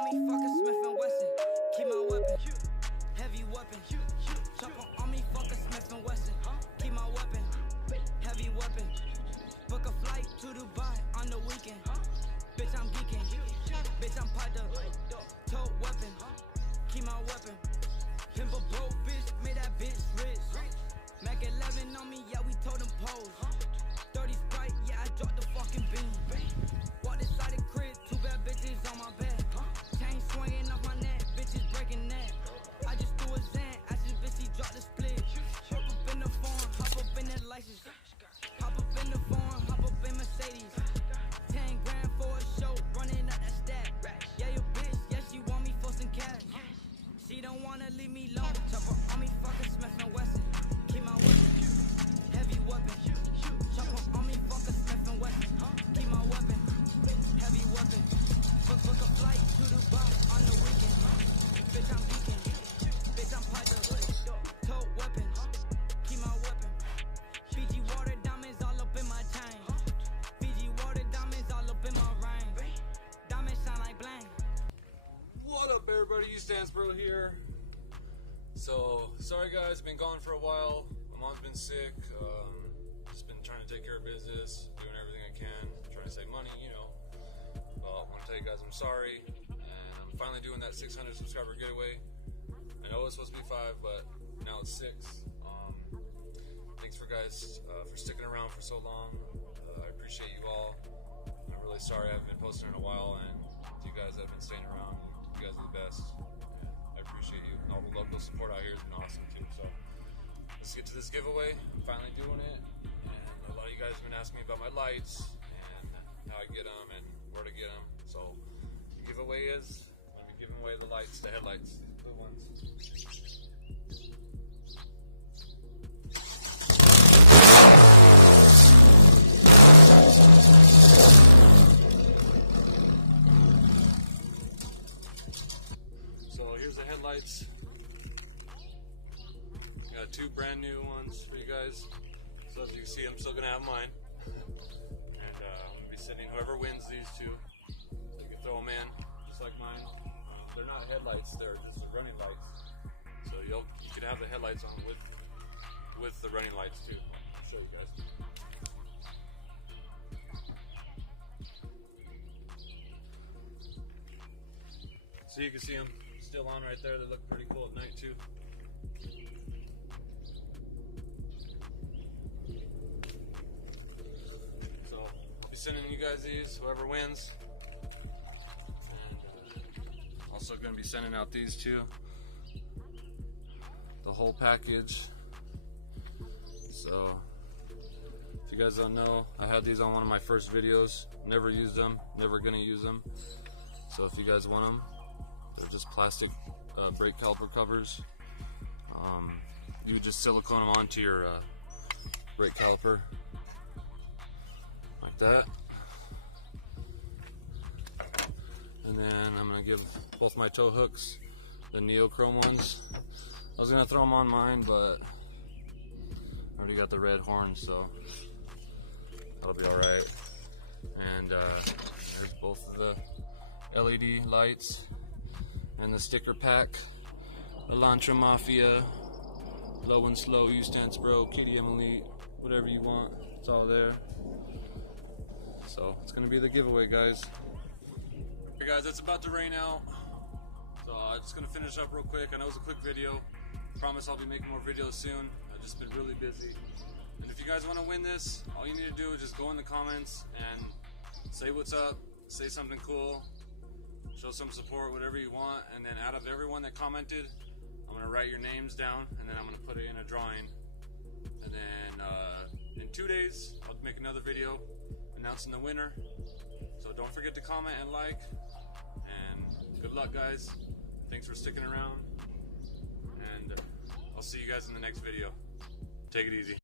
on me, fucking Smith and Wesson. Keep my weapon, heavy weapon. Choppa on me, fucking Smith and Wesson. Keep my weapon, heavy weapon. Book a flight to Dubai on the weekend. Bitch, I'm geeking. Bitch, I'm piped up. Tote weapon, keep my weapon. Pimp a broke bitch, made that bitch rich. Mac 11 on me, yeah, we told them pose. 30 Sprite, yeah, I dropped the fucking beam. Walked inside the crib, two bad bitches on my bed. Chain swinging off my neck, bitches breaking neck. I just threw a Zan, I just bitch, he dropped the split. Hop up in the phone, hop up in that license. Hop up in the phone, hop up in Mercedes. 10 grand for a show, running up that stack. Yeah, your bitch, yeah, she want me for some cash. She don't wanna leave me alone. Choppa on me, fucking Smith and Wesson. Keep my weapon, heavy weapon. Choppa on me, fucking Smith and Wesson. Keep my weapon, heavy weapon. Book a flight to Dubai on the weekend. Bitch, I'm geeking. Bitch, I'm piped up. Tote weapon, keep my weapon. Fiji water diamonds all up in my chain. Fiji water diamonds all up in my ring. Diamonds shine like bling. What up, everybody? YouStanceBro here. So, sorry guys, been gone for a while. My mom's been sick. Just been trying to take care of business, doing everything I can, trying to save money, you know. Well, I want to tell you guys I'm sorry, and I'm finally doing that 600 subscriber giveaway. I know it was supposed to be 5, but now it's 6. Thanks for guys for sticking around for so long. I appreciate you all. I'm really sorry I haven't been posting in a while, and to you guys that have been staying around, you guys are the best. I appreciate you. And all the local support out here has been awesome too. So let's get to this giveaway. I'm finally doing it. And a lot of you guys have been asking me about my lights and how I get them and where to get them. So the giveaway is I'm going to be giving away the lights, the headlights, the ones. So here's the headlights. Got 2 brand new ones for you guys. So as you can see, I'm still gonna have mine. And I'm gonna be sending whoever wins these 2. So you can throw them in, just like mine. They're not headlights, they're just the running lights. So you could have the headlights on with the running lights too. I'll show you guys. So you can see them still on right there. They look pretty cool at night too. So I'll be sending you guys these, whoever wins. And also going to be sending out these 2. The whole package. So if you guys don't know, I had these on one of my first videos. Never used them, never going to use them. So if you guys want them, they're just plastic brake caliper covers. You just silicone them onto your brake caliper like that. And then I'm going to give both my tow hooks the neochrome ones. I was going to throw them on mine, but I already got the red horn, so that'll be alright. And there's both of the LED lights and the sticker pack. Elantra Mafia, Low and Slow, YouStanceBro, KDM Elite, whatever you want, it's all there. So it's gonna be the giveaway, guys. Hey guys, it's about to rain out, so I'm just gonna finish up real quick. I know it's a quick video. Promise I'll be making more videos soon. I've just been really busy. And if you guys want to win this, all you need to do is just go in the comments and say what's up, say something cool, show some support, whatever you want. And then out of everyone that commented, I'm going to write your names down, and then I'm going to put it in a drawing. And then in 2 days, I'll make another video announcing the winner. So don't forget to comment and like. And good luck, guys. Thanks for sticking around. And I'll see you guys in the next video. Take it easy.